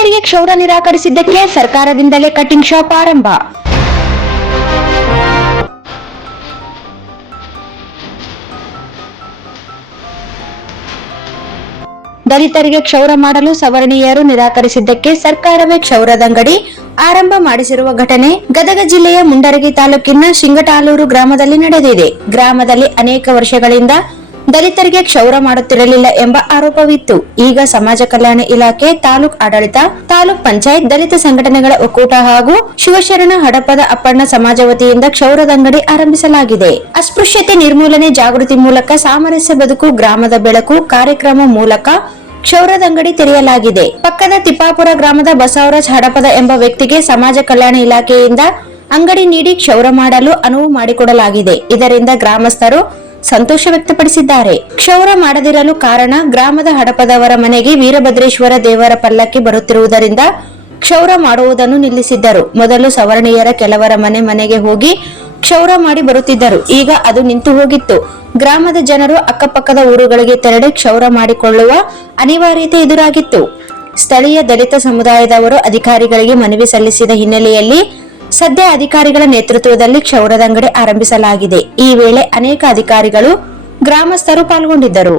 ದಲಿತರಿಗೆ ಕ್ಷೌರ ನಿರಾಕರಿಸಿದ್ದಕ್ಕೆ ಸರ್ಕಾರದಿಂದಲೇ cutting shop ಆರಂಭ. ದಲಿತರಿಗೆ ಕ್ಷೌರ ಮಾಡಲು ಸವರ್ಣೀಯರು ನಿರಾಕರಿಸಿದ್ದಕ್ಕೆ ಸರ್ಕಾರವೇ ಕ್ಷೌರದಂಗಡಿ ಆರಂಭ ಮಾಡಿಸಿರುವ ಘಟನೆ ಗದಗ ಜಿಲ್ಲೆಯ ಮುಂಡರಗಿ ತಾಲೂಕಿನ ಶಿಂಗಟಾಲೂರು ಗ್ರಾಮದಲ್ಲಿ ನಡೆದಿದೆ. ಗ್ರಾಮದಲ್ಲಿ ಅನೇಕ ವರ್ಷಗಳಿಂದ ದಲಿತರಿಗೆ ಕ್ಷೌರ ಮಾಡುತ್ತಿರಲಿಲ್ಲ ಎಂಬ ಆರೋಪವಿತ್ತು. ಈಗ ಸಮಾಜ ಕಲ್ಯಾಣ ಇಲಾಖೆ, ತಾಲೂಕ್ ಆಡಳಿತ, ತಾಲೂಕ್ ಪಂಚಾಯತ್, ದಲಿತ ಸಂಘಟನೆಗಳ ಒಕ್ಕೂಟ ಹಾಗೂ ಶಿವಶರಣ ಹಡಪದ ಅಪ್ಪಣ್ಣ ಸಮಾಜ ವತಿಯಿಂದ ಕ್ಷೌರದಂಗಡಿ ಆರಂಭಿಸಲಾಗಿದೆ. ಅಸ್ಪೃಶ್ಯತೆ ನಿರ್ಮೂಲನೆ ಜಾಗೃತಿ ಮೂಲಕ ಸಾಮರಸ್ಯ ಬದುಕು ಗ್ರಾಮದ ಬೆಳಕು ಕಾರ್ಯಕ್ರಮ ಮೂಲಕ ಕ್ಷೌರದಂಗಡಿ ತೆರೆಯಲಾಗಿದೆ. ಪಕ್ಕದ ತಿಪ್ಪಾಪುರ ಗ್ರಾಮದ ಬಸವರಾಜ್ ಹಡಪದ ಎಂಬ ವ್ಯಕ್ತಿಗೆ ಸಮಾಜ ಕಲ್ಯಾಣ ಇಲಾಖೆಯಿಂದ ಅಂಗಡಿ ನೀಡಿ ಕ್ಷೌರ ಮಾಡಲು ಅನುವು ಮಾಡಿಕೊಡಲಾಗಿದೆ. ಇದರಿಂದ ಗ್ರಾಮಸ್ಥರು ಸಂತೋಷ ವ್ಯಕ್ತಪಡಿಸಿದ್ದಾರೆ. ಕ್ಷೌರ ಮಾಡದಿರಲು ಕಾರಣ ಗ್ರಾಮದ ಹಡಪದವರ ಮನೆಗೆ ವೀರಭದ್ರೇಶ್ವರ ದೇವರ ಪಲ್ಲಕ್ಕಿ ಬರುತ್ತಿರುವುದರಿಂದ ಕ್ಷೌರ ಮಾಡುವುದನ್ನು ನಿಲ್ಲಿಸಿದ್ದರು. ಮೊದಲು ಸವರ್ಣೀಯರ ಕೆಲವರ ಮನೆಗೆ ಹೋಗಿ ಕ್ಷೌರ ಮಾಡಿ ಬರುತ್ತಿದ್ದರು. ಈಗ ಅದು ನಿಂತು ಹೋಗಿತ್ತು. ಗ್ರಾಮದ ಜನರು ಅಕ್ಕಪಕ್ಕದ ಊರುಗಳಿಗೆ ತೆರಳಿ ಕ್ಷೌರ ಮಾಡಿಕೊಳ್ಳುವ ಅನಿವಾರ್ಯತೆ ಎದುರಾಗಿತ್ತು. ಸ್ಥಳೀಯ ದಲಿತ ಸಮುದಾಯದವರು ಅಧಿಕಾರಿಗಳಿಗೆ ಮನವಿ ಸಲ್ಲಿಸಿದ ಹಿನ್ನೆಲೆಯಲ್ಲಿ ಸದ್ಯ ಅಧಿಕಾರಿಗಳ ನೇತೃತ್ವದಲ್ಲಿ ಕ್ಷೌರದಂಗಡಿ ಆರಂಭಿಸಲಾಗಿದೆ. ಈ ವೇಳೆ ಅನೇಕ ಅಧಿಕಾರಿಗಳು, ಗ್ರಾಮಸ್ಥರು ಪಾಲ್ಗೊಂಡಿದ್ದರು.